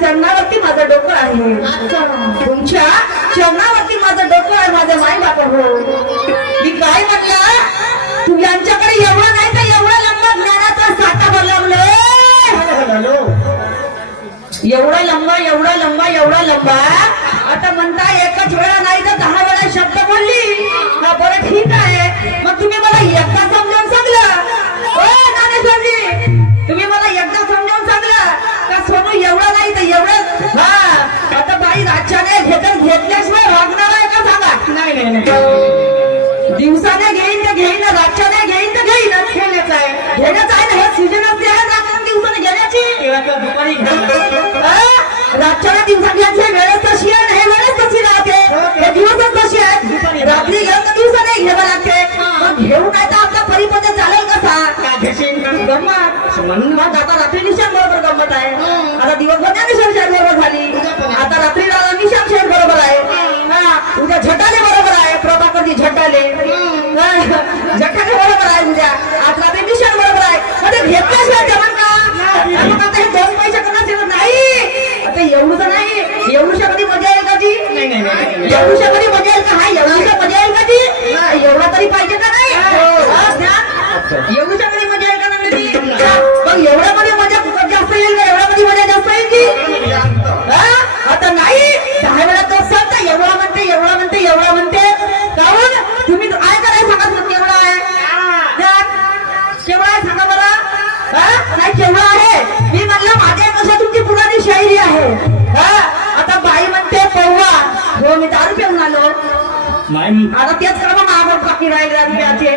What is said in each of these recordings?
चरणावरती माझं डोकं आहे, तुमच्या चरणावरती माझं डोकं आहे माझ्या माई बापा हो. मी काय म्हटलं, तू यांच्याकडे एवढं नाही तर एवढं लंबा ज्ञानाचा साठा भरला, एवढा लंबा एवढा लंबा एवढा लंबा. आता म्हणता एकच वेळा नाही तर 10 वेळा शब्द बोलली ना. बरं ठीक आहे, मग तुम्ही मला एकदा समजावून सांगलं, ओ ज्ञानेश्वरजी तुम्ही मला एकदा समजावून सांगलं का सोनू एवढं नाही तर एवढं. हा आता बाई रातच्याने घेतल्याशिवाय वागणार आहे का सांगा. नाही नाही नाही, दिवसाने घेईन तर घेईन, रातच्याने घेईन तर घेईन. घेण्याचं आहे, घेण्याचं आहे ना, हे सीजन असते रात्र दिवसाने घेण्याची. रातच्याला दिवसा घ्यायची वेळच तशी आहे, हे वेळच तशी राहते, हे दिवसच तशी आहे. रात्री घेऊन तर दिवसा नाही घ्यावं लागते. मग घेऊन नाही तर आपला परिपद चालेल कसा. गंमत म्हणून मग आता रात्री निशाण बरोबर गंमत आहे. आता दिवसभर निशाण शेअर बरोबर झाली, आता रात्री निशाण शेअर बरोबर आहे. उद्या झटाले बरोबर आहे, प्रभाकरजी झटाले झटाले बरोबर आहे उद्या. आज रात्री निशाण बरोबर आहे. मध्ये घेतल्याशिवाय जमन का. मग आता हे 2 पैसे करणार नाही. आता एवढं नाही, एवढ्या कधी मजा येईल का जी. एवढ्या कधी मजा येईल का. हा एवढ्या मजा येईल का जी. एवढा तरी पाहिजे का नाही. एवढ्या कधी मजा येईल का नाही. मग एवढ्या मध्ये मजा खूपच जास्त येईल का. एवढ्या मध्ये मजा जास्त येईल की. आता नाही 10 वेळा तो सांगता एवढा म्हणते एवढा म्हणते एवढा म्हणते. काहून तुम्ही काय करायला सांगा. केवढा आहे, केवढा आहे सांगा मला. नाही केवढा आहे. मी म्हणलं माझ्यापेक्षा तुमची पुराणी शायरी आहे. आता बाई म्हणते पौवा हो, मी दारू पिऊन आलो. आता तेच करा महाग बाकी राहिले रुपयाचे.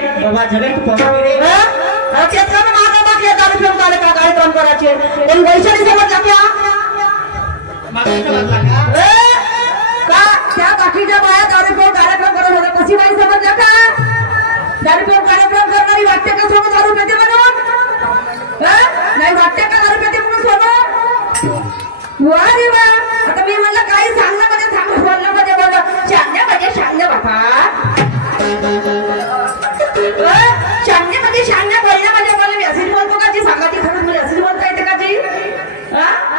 तेच करा महाग बाकी दारू पिऊन आले का कार्यक्रम करायचे. पण वैशाली समजला का त्या बाकीच्या बाया दारू पिऊन कार्यक्रम करत होत्या. कशी बाई समजला का. दारू पिऊन कार्यक्रम करणारी वाटते का सोबत दारू पिते म्हणून. नाही वाटते का दारू पिते म्हणून सोबत. वा रे वा. आता मी म्हणलं काही सांगणं मध्ये सांगू बोलणं मध्ये बोल शांगण्यामध्ये शांगण्या बापा. शांगण्यामध्ये शांगण्या बोलण्यामध्ये बोल. मी असेच बोलतो का जी सांगायची खरंच मला असेच बोलता येते का जी.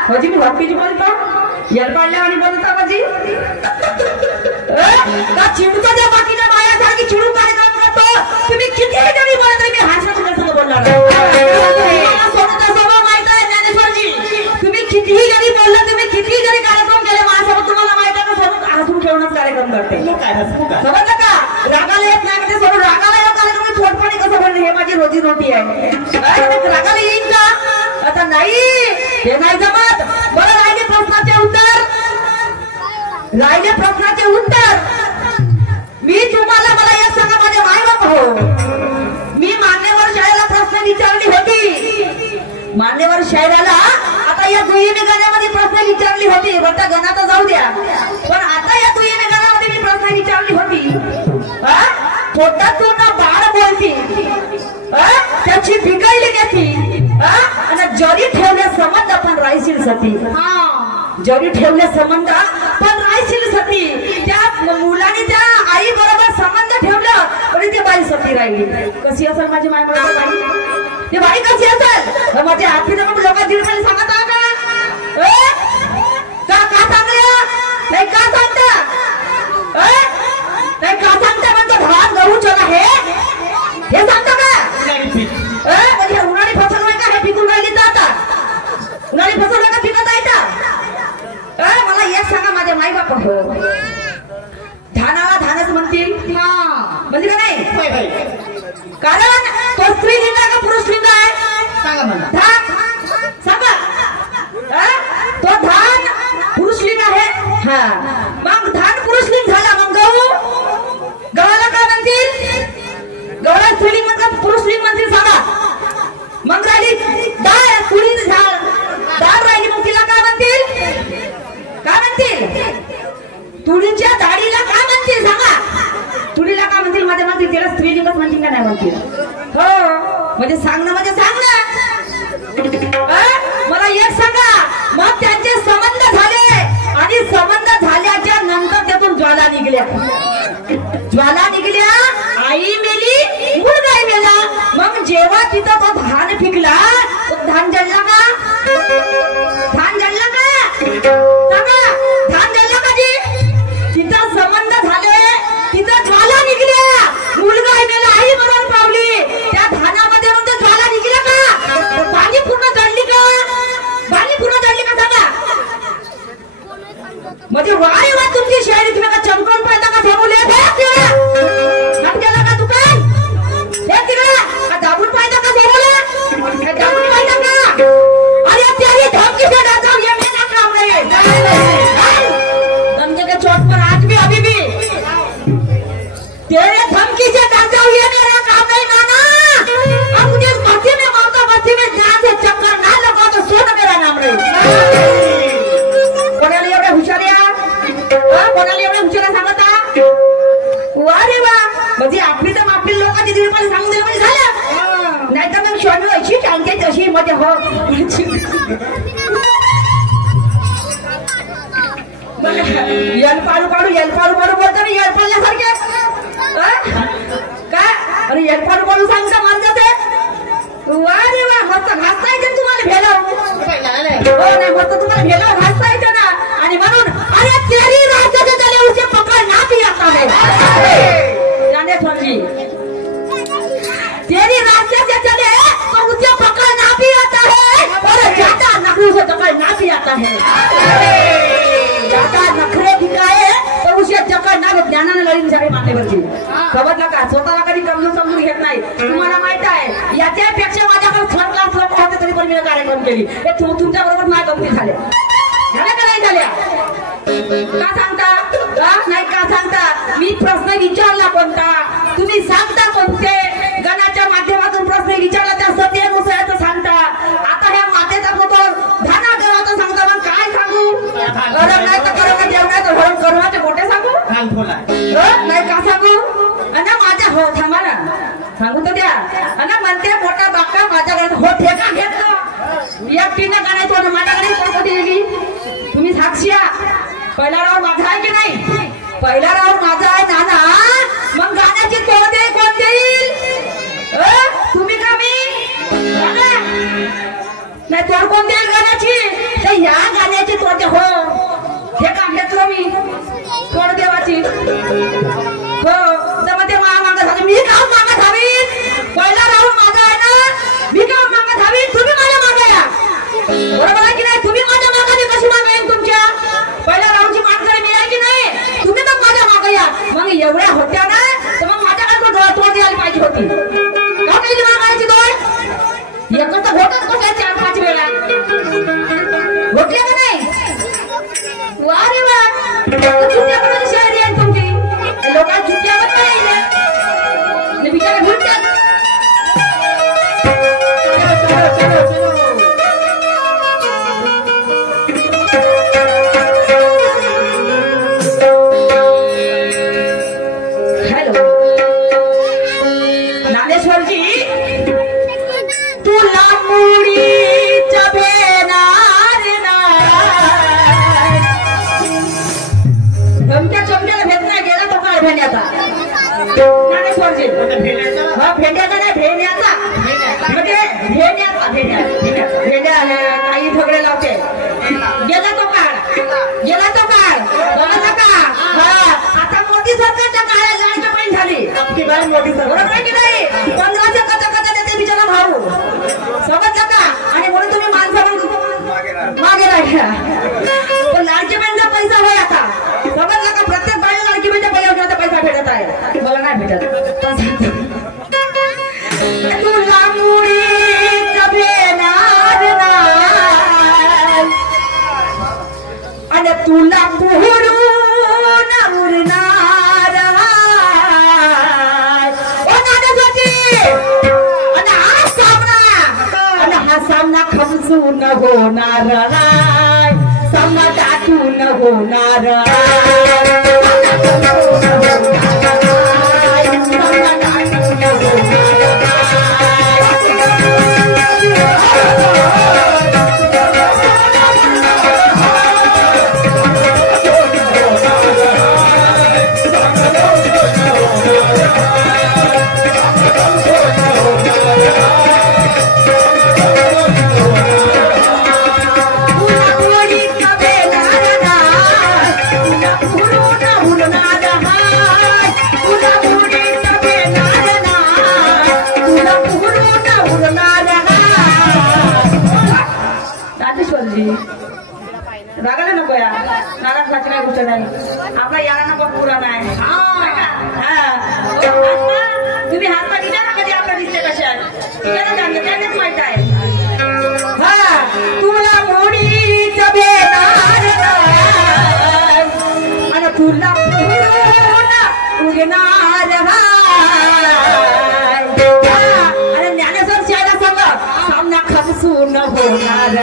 म्हणजे मी वाटकीची बोलतो यल पाडल्या आणि बोलता का जी. चिडतो त्या बाकीच्या बायासारखी चिडून कार्यक्रम करतो. तुम्ही किती जरी बोलत तरी मी हास्य तुझ्यासोबत बोलणार. स्वतः माहित आहे ज्ञानेश्वरजी. तुम्ही कितीही जरी बोललं, तुम्ही कितीही जरी कार्यक्रम केले माझ्यासोबत, तुम्हाला माहित आहे का सोबत हसून खेळूनच कार्यक्रम करते. समजलं का. रागाला येत नाही म्हणजे सोडून रागाला येऊन कार्यक्रम थोडपणे कसं बोलणे हे माझी रोजी रोटी आहे. रागाला येईन का. आता नाही हे नाही जमत. बरं राहिले प्रश्नाचे उत्तर. राहिले प्रश्नाचे उत्तर. मी तुम्हाला मला एक सांगा माझे माय बाप हो. मी मान्यवर शाळेला प्रश्न विचारली होती. मान्यवर शाळेला आता या दुय्यमी गाण्यामध्ये प्रश्न विचारली होती. बरं गणात जाऊ द्या. पण आता या दुय्यमी गाण्यामध्ये मी प्रश्न विचारली होती. पोटातून बाळ बोलती, त्याची बिघडली घेती आणि जरी ठेवल्या संबंध पण राहशील सती. जरी ठेवले संबंध पण राहशील सती. त्या मुलाने त्या आई बरोबर संबंध ठेवलं तरी ती बाई सती राहिली. कशी असेल माझी माय म्हणा बाई. ती बाई कशी असेल. माझ्या हाती लोक दीड महिने सांगत का सांगल्या नाही का सांगता. नाही का सांगता म्हणतो भात गहू चला हे सांगता का. म्हणजे उन्हाळी फसल नाही का हे पिकून राहिली आता. उन्हाळी फसल नाही का पिकत आहे का. मला एक सांगा माझे माई बाप हो. धानाला धानच म्हणतील म्हणजे का नाही. कारण तो स्त्रीलिंग आहे का पुरुषलिंग आहे सांगा मला. धान सांगा. तो धान पुरुषलिंग आहे. मग धान पुरुषलिंग झालं दाढीला काय म्हणतील सांगा? तुरीला काय म्हणतील? माझ्या म्हणतील त्याला स्त्रीलिंगच म्हणतील का नाही म्हणतील? हो म्हणजे सांगणं म्हणजे सांगणं. मला एक सांगा, मग त्यांचे संबंध झाले आणि संबंध झाल्याच्या नंतर त्यातून ज्वाला निघल्या. ज्वाला निघल्या, आई मेली, मुलगाही मेला. मग जेव्हा तिथं तो धान पिकला, धान जळला का? धान जळला का? सांगा, धान जळला का जी? तिथं संबंध झाले, तिथं ज्वाला निघल्या, मुलगाही मेला, आई मरण पावली. त्या धानामध्ये मग ज्वाला निघल्या का? बाणी पूर्ण जळली का? बाणी पूर्ण जळली का? सांगा. म्हणजे वाय वा तुमची शायरी तुम्ही का चमकवून पाहता का? थांबवले का दुकान? हे तिकडे का दाबून पाहता का? थांबवले दाबून पाहता का? अरे त्याने धमकी से डरता हूं, ये मेरा काम नहीं है. धमकी के चोट पर आज भी अभी भी तेरे धमकी से डरता हूं, ये मेरा काम नहीं माना. अब मुझे बस्ती में ममता बस्ती में जान से चक्कर ना लगा तो सोना मेरा नाम नहीं. कोणाला एवढ्या हुशाऱ्या? कोणाला एवढ्या हुशाऱ्या सांगता? वा रे वा. म्हणजे आपली तर आपली लोकांची दिवपाला सांगून दिलं म्हणजे झालं. नाही तर मग शोधू अशी टांगते तशी मध्ये हो. यल पाडू पाडू बोलतो ना, यल पाडल्यासारखे काय? अरे यल पाडू सांगता माणसाचं. वा रे वा. मस्त घासता येते तुम्हाला भेलाव. हो नाही मस्त तुम्हाला भेलाव घासता येते ना. आणि म्हणून अरे तेरी रास्ते से चले उसे पकड़ना भी आता है. जाने समझी, तेरी रास्ते से चले तो उसे पकड़ना भी आता है और ज्यादा नखरे से पकड़ना भी आता है. ज्यादा नखरे दिखाए तो उसे जकड़ना भी. ज्ञानाने लढीन झाले मातेवरची. समजलं का? स्वतःला कधी समजून घेत नाही. तुम्हाला माहित आहे याच्यापेक्षा माझ्याकडे थर्ड क्लास लोक होते तरी पण मी कार्यक्रम केली. हे तुमच्या बरोबर नाही गमती झाल्या का नाही झाल्या? का सांगता? नाही का सांगता? मी प्रश्न विचारला कोणता, तुम्ही सांगता कोणते? गणाच्या माध्यमातून प्रश्न विचारला त्या सत्य मुसळ्याचं सांगता. आता ह्या मातेचा फोटो धाना देवाचा सांगता. मग काय सांगू? गरम नाही तर गरम जेवणाचं भरून करुणाचे गोटे सांगू? नाही का सांगू? अना माझ्या हो थांबा ना, सांगू तर द्या. अना म्हणते मोठा बाका माझ्याकडे हो ठेका घेतला. एकटीनं गाण्याचं होतं माझ्याकडे कोण दिली? तुम्ही साक्षीया. पहिला राऊंड माझा आहे की नाही? पहिला राऊंड माझा आहे नाना. मग गाण्याची तोड दे कोण देईल? तुम्ही का मी? नाही तोड कोण देईल गाण्याची? तर ह्या गाण्याची तोड हो हे काम घेतलं मी तोड देवाची. हो तर मग ते मागं झालं. मी काम मागं धावी. पहिला राऊंड माझा आहे ना, मी काम मागं धावी. तुम्ही माझ्या मागे या. बरोबर आहे की नाही? तुम्ही माझ्या मागे कशी मागे येईल? तुमच्या पहिल्या राऊंडची माणसं मी आहे की नाही? तुम्ही मग माझ्या मागे या. मग एवढ्या होत्या ना तर मग माझ्याकडे तोड द्यायला पाहिजे होती. का केली मागायची तोड? एकच तर होतच कसं 4-5 वेळा होतले का नाही? वा रे वा. तुमच्याकडे शायरी आहे तुमची. लोकांना चुक्यावर नाही बिचारा भुलतात. हॅलो ज्ञानेश्वरजी, तुला मुडीच्या भेणार नाही. चमक्याला भेट नाही गेला तो काय भेण्याचा? ज्ञानेश्वरजी हा भेंड्याचा नाही भेण्याचा. म्हणजे भेंड्या काही झगडे लावते. गेला तो काळ बघा का? आता मोदी सरकारच्या काळात लाडक्या बहीण झाली. मोदी सरकार बरोबर आहे की नाही? 1500 कथा देते बिचारा भाऊ. समजलं का? आणि म्हणून तुम्ही माणसाला मागे राहिला. पण लाडकी बहीणचा पैसा होय आता. समजलं का? प्रत्येक बाई लाडकी बहीणच्या पैसा भेटत आहे. मला नाही भेटत. तुला मुडीचं भेणार नाही आणि तुला पुरून उरणार हा सामना खमसून होणार नाही. सामना दाटून होणार. गोष्ट नाही. आपला याराना पण पुराणा आहे. तुम्ही हातला दिला ना कधी आपल्या दिसते कशात त्यांनाच माहित आहे. तुला मोडीच भेटणार आणि तुला उडणार आणि ज्ञानेश्वर शाळा संग सामना खमसून होणार.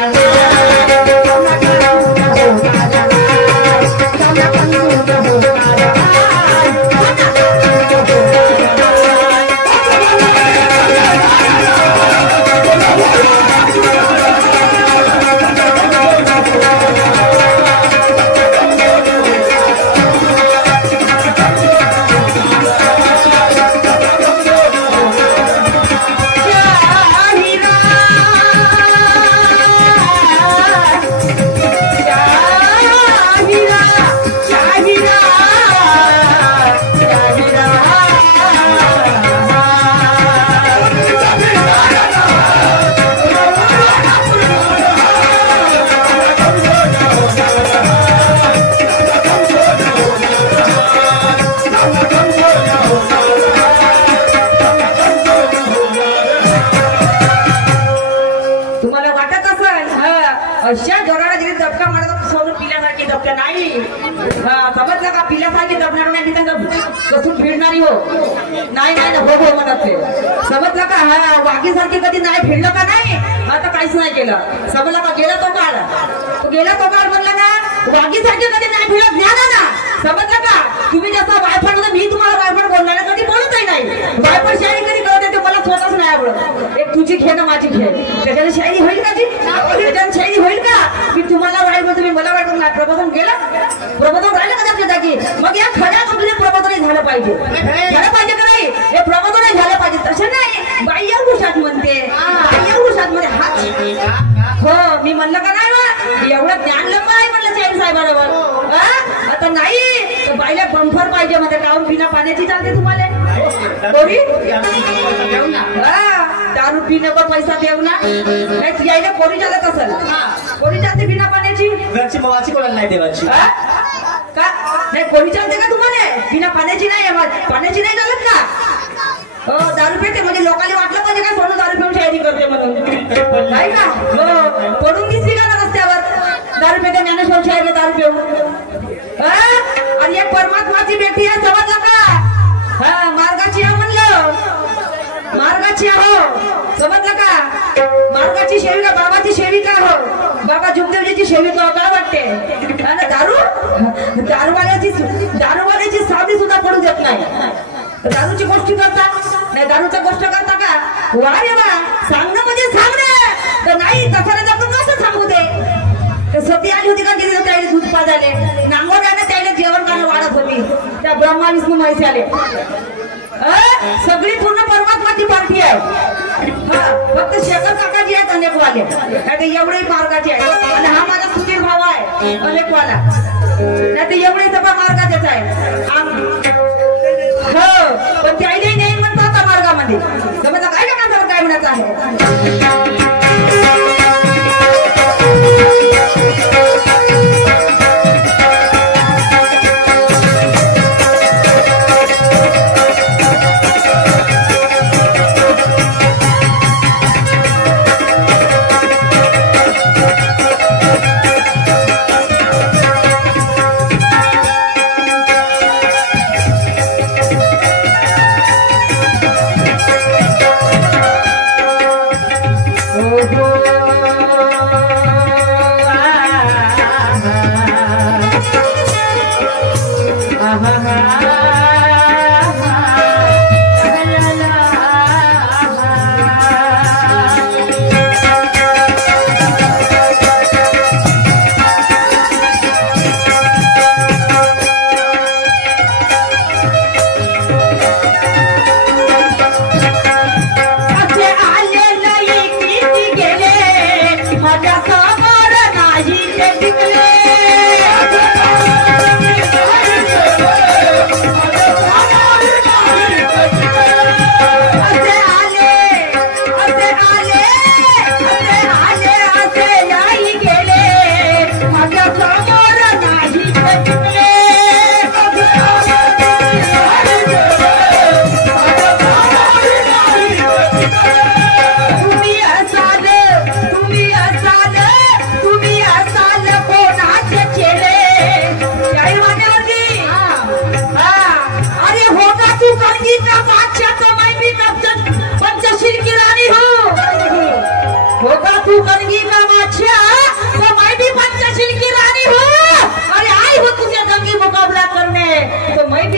अशा जोराला जिथे दबका मारत सोडून पिल्यासारखी दबका नाही. समजलं का? पिल्यासारखी दबणार नाही कसून फिरणारी हो नाही नाही हो हो म्हणत ते. समजलं का? वाघीसारखी कधी नाही फिरलं का नाही. आता काहीच नाही केलं. समजलं का? गेला तो काळ म्हणला ना. वाघीसारखी कधी नाही फिरत ज्ञान ना. समजलं का? तुम्ही जसं वायफळ होतं मी तुम्हाला वायफळ बोलणार कधी बोलतही नाही. वायफळ शायरी कधी कळत ते मला स्वतःच नाही आवडत. एक तुझी खेळ ना माझी खेळ त्याच्याने शायरी होईल का? त्याच्याने शायरी होईल का? की तुम्हाला वाईट तुम्ही मला वाईट म्हणणार. प्रबोधन केलं? प्रबोधन राहिलं का आपल्या जागी? मग या खऱ्या कंपनीने प्रबोधनही झालं पाहिजे. झालं पाहिजे का नाही? हे प्रबोधनही झालं पाहिजे. तसं नाही बाह्य उषात म्हणते बाह्य उषात मध्ये हात. हो मी म्हणलं का नाही बा एवढं ज्ञान लंब आहे म्हणलं शाहीर साहेबाबरोबर. आता नाही बाईला बंफर पाहिजे मध्ये काऊन बिना पाण्याची चालते तुम्हाला. दारू पिण्यावर पैसा देऊ ना नाही यायला कोणी चालत असेल. कोणी चालते बिना पाण्याची मवाची कोणाला नाही देवाची का नाही. कोणी चालते का तुम्हाला बिना पाण्याची नाही. पाण्याची नाही चालत का? हो दारू पिते म्हणजे लोकांनी वाटलं पाहिजे का सोडून दारू पिऊन शायरी करते म्हणून नाही का? हो पडून दिसली का ना रस्त्यावर दारू पिते ज्ञानेश्वर शायरी दारू पिऊन. आणि एक परमात्माची व्यक्ती आहे. समजलं का? मार्गाची आहे म्हणलं. मार्गाची आहो. समजलं का? मार्गाची सेविका बाबाची सेविका हो. बाबा जुगदेवजीची सेविका काय वाटते? दारूवाल्याची सावली सुद्धा पडू देत नाही. दारूची गोष्टी करता नाही. दारूच्या गोष्ट करता का? वा रे वा सांगणं म्हणजे सांगणं तर नाही. तसं आपण कसं सांगू दे. सती आली होती का तिथे त्याला दूध पाजाले नांगोड्याने त्याला जेवण खाणं वाढत होती. त्या ब्रह्मा विष्णू महेश आले. सगळी पूर्ण परमात्माची पार्टी आहे. फक्त शेखर काकाजी आहेत अनेकवाले नाही एवढे मार्गाचे आहे. आणि हा माझा सुधीर भाव आहे अनेकवाला नाही एवढे सगळं मार्गाचेच आहे. हो पण त्याला नाही म्हणतो आता मार्गामध्ये. समजा काय का काय म्हणत आहे.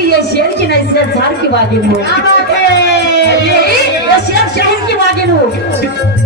ये शेर की नहीं शेर झार की वागिन हो ये शेर शहर की वागिन हो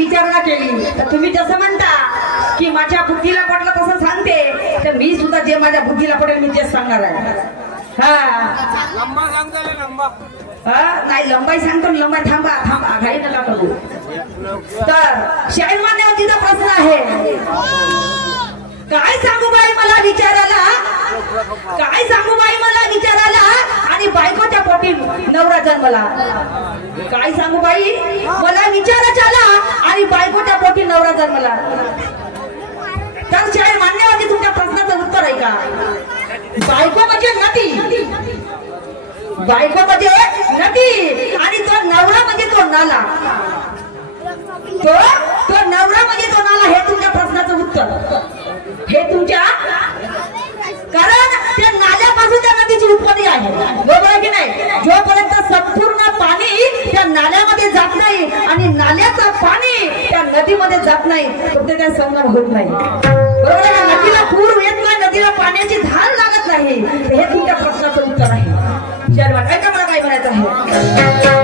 विचारणा केली तर तुम्ही जसं म्हणता की माझ्या बुद्धीला पटलं तसं सांगते तर मी सुद्धा जे माझ्या बुद्धीला पडेल मी तेच सांगणार आहे नाही लंबाई सांगतो लंबाई थांबा थांबा घाई नका करू तर शाहीर मान्यवतीचा प्रश्न आहे काय सांगू बाई मला विचारायला काय सांगू बाई मला विचारायला आणि बायकोच्या पोटी नवरा जन्मला काय सांगू बाई मला विचारायला आला आणि बायकोच्या पोटी नवरा जन्मला तर शाहीर मान्यवती तुमच्या प्रश्नाचं उत्तर आहे का बायको म्हणजे नदी बायको म्हणजे नदी आणि तो नवरा म्हणजे तो नाला तो नवरा म्हणजे तो नाला हे तुमच्या प्रश्नाचं उत्तर हे तुमच्या कारण त्या नाल्यापासून त्या नदीची उत्पत्ती आहे बरोबर आहे की नाही जोपर्यंत संपूर्ण पाणी त्या नाल्यामध्ये जात नाही आणि नाल्याचं पाणी त्या नदीमध्ये जात नाही तर त्या संगम होत नाही बरोबर आहे नदीला पूर येत नाही नदीला पाण्याची धार लागत नाही हे तुमच्या प्रश्नाचं उत्तर आहे शर्मा काय का मला काय म्हणायचं आहे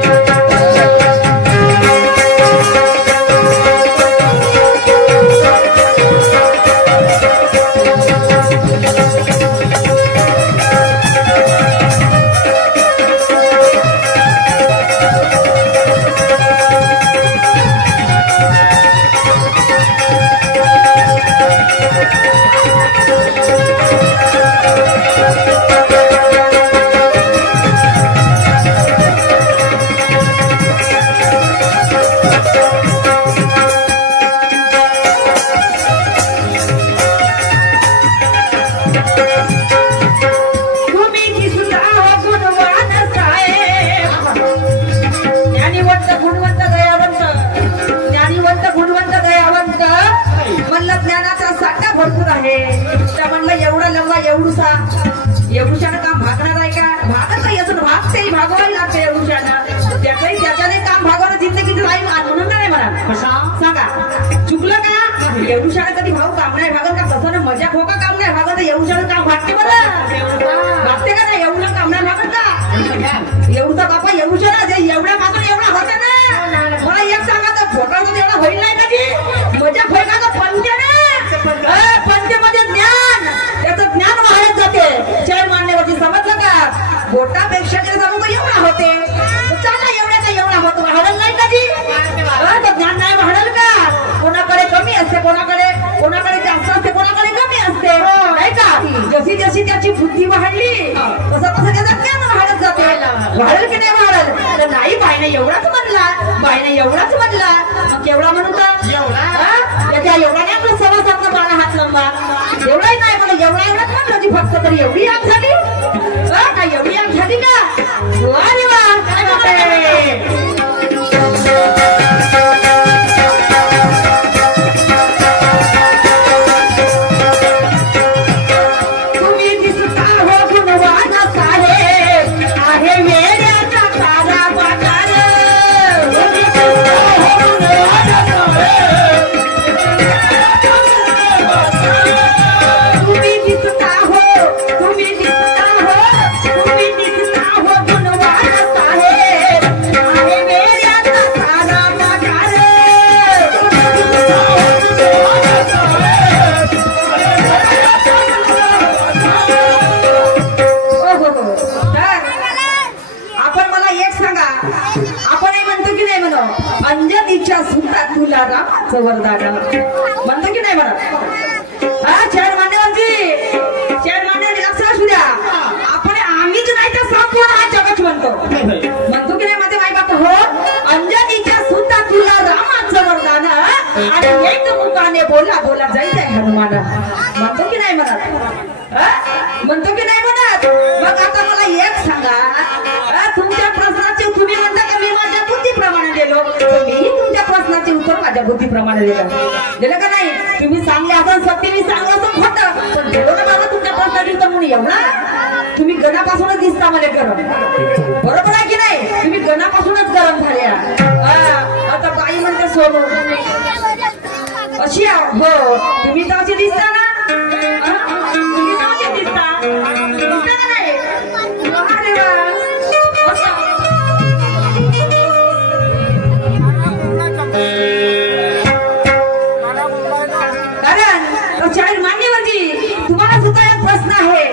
एवढुशानं काम भागणार आहे का भागत नाही अजून भागते भागवायला लागते एवढुशानं त्याच्याने काम भागवणं जिंदगीत राहील म्हणून नाही म्हणा सांगा चुकलं का एवढुशानं कधी भाऊ काम नाही भागत का तसं मजा खोका काम नाही भागत एवढुशानं काम भागते बरं भागते का नाही एवढं काम नाही भागत का एवढा बापा एवढुशानं जे एवढ्या मागून एवढा होता ना मला एक सांगा तर फोटाचं एवढा होईल नाही का मजा खोका तर पंचे ना पंचेमध्ये ज्ञान त्याचं ज्ञान वाढत जाते जय मान्यवती समजलं का बोटापेक्षा जे जाऊ एवढा होते चांगला एवढा का एवढा होतो वाढल नाही कधी ज्ञान नाही वाढल का कोणाकडे कमी असते कोणाकडे जास्त असते कोणाकडे कमी असते नाही का जशी जशी त्याची बुद्धी वाढली तसं तसं त्याचं ज्ञान वाढत जाते वाढल की नाही वाढल तर नाही बाईने एवढाच म्हणला मग केवढा म्हणू का त्याच्या एवढा नाही आपलं सवा सामना बारा हात लंबा एवढाही नाही मला एवढाच म्हणलं ती फक्त तरी एवढी आग झाली काय एवढी आग झाली का वा रे वा काय बापरे रामाचं वरदान म्हणतो की नाही म्हणत हा शेड मान्यवरची लक्ष असू द्या आपण आम्हीच नाही तर संपूर्ण हा जगच म्हणतो की नाही माझे माई बाप हो अंजनीच्या सुद्धा तुला रामाचं वरदान आणि एक मुखाने बोला बोला जायचंय हनुमान म्हणतो की नाही म्हणत म्हणतो की नाही म्हणत मग आता मला एक सांगा तुमच्या प्रश्नाचे तुम्ही म्हणता का मी माझ्या बुद्धीप्रमाणे दिलो मी तुमच्या प्रश्नाचे उत्तर माझ्या बुद्धीप्रमाणे दिलं का नाही तुम्ही सांगले असं सत्य मी सांगलं असं खोटं पण दिलो ना बाबा तुमच्या प्रश्नाचे उत्तर म्हणून एवढा तुम्ही गणापासूनच दिसता मला गरम बरोबर आहे की नाही तुम्ही गणापासूनच गरम झाल्या आता बाई म्हणते सोनू अशी हो तुम्ही तर अशी दिसता ना तुम्ही तर अशी दिसता का नाही अरे कारण चार मान्यवरती तुम्हाला सुद्धा एक प्रश्न आहे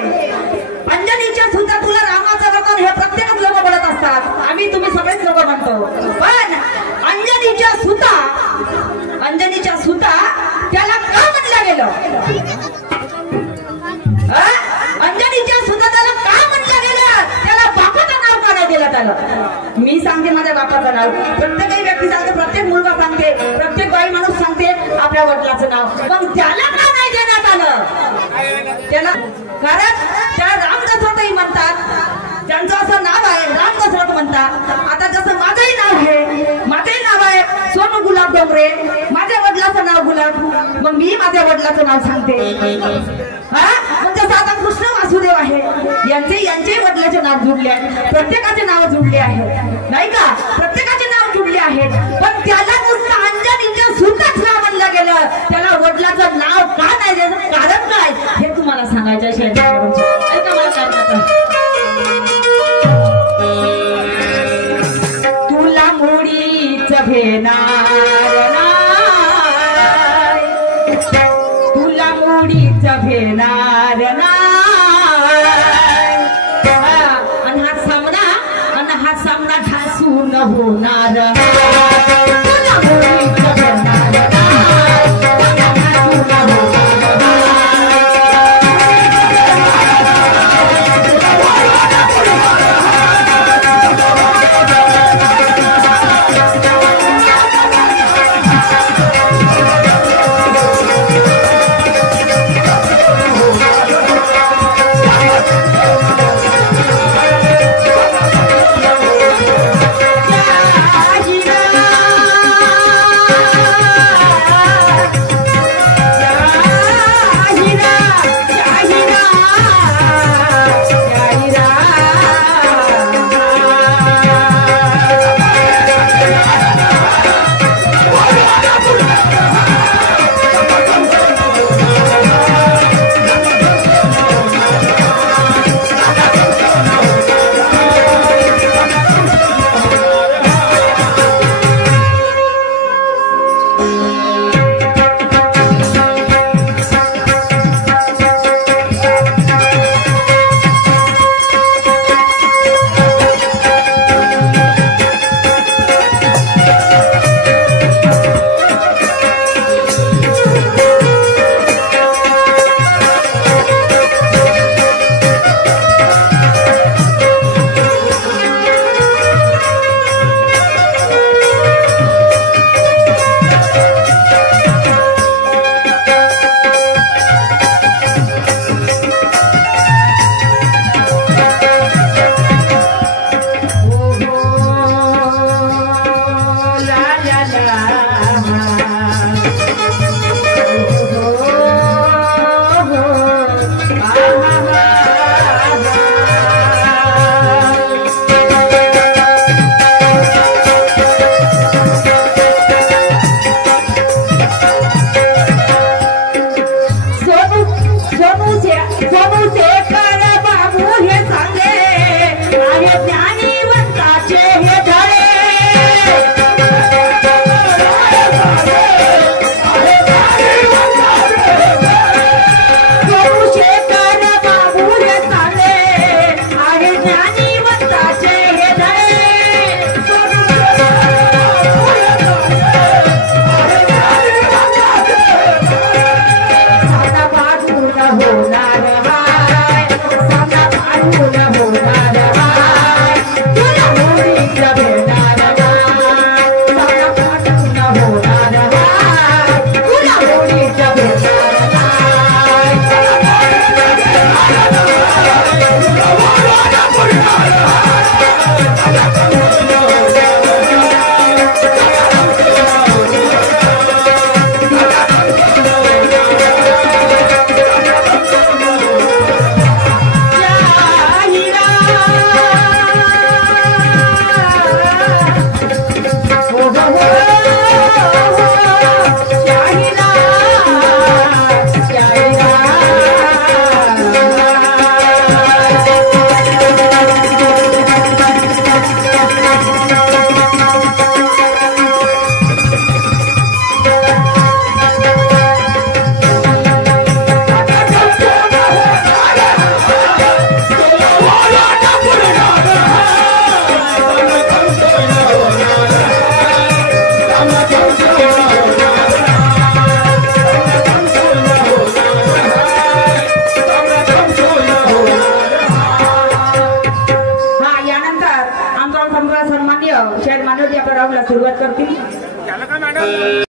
अंजनीच्या सुद्धा तुला रामाचं वरदान हे प्रत्येकच लोक बोलत असतात आम्ही तुम्ही सगळेच लोक म्हणतो पण अंजनीच्या सुद्धा त्याला का म्हणलं गेलं अंजनीच्या सुद्धा त्याला का म्हणलं गेलं त्याला बापाचं नाव का नाही दिलं त्याला मी सांगते माझ्या बापाचं नाव प्रत्येक व्यक्ती सांगते प्रत्येक मुलगा सांगते प्रत्येक बाई माणूस सांगते आपल्या वडिलाचं नाव मग त्याला का नाही देण्यात आलं त्याला कारण त्याला राम दशरथही म्हणतात त्यांचं असं नाव आहे राम दशरथ म्हणतात आता जसं माझंही नाव आहे सोनू गुलाब डोंगरे माझ्या वडिलाचं नाव गुलाब मग मी माझ्या वडिलाचं नाव सांगते म्हणजे आता कृष्ण वासुदेव आहे यांचे वडिलाचे नाव जुडले आहेत प्रत्येकाचे नाव जुडले आहेत नाही का प्रत्येकाचे नाव जुडले आहेत पण त्याला नुसतं अंजनीच्या सुद्धाच नाव म्हणलं गेलं त्याला वडिलाचं नाव का नाही द्यायचं कारण काय हे तुम्हाला सांगायचं तुला मुडीच भेनार तुला मुडीच भेनार आणि हा सामना ढासून होणार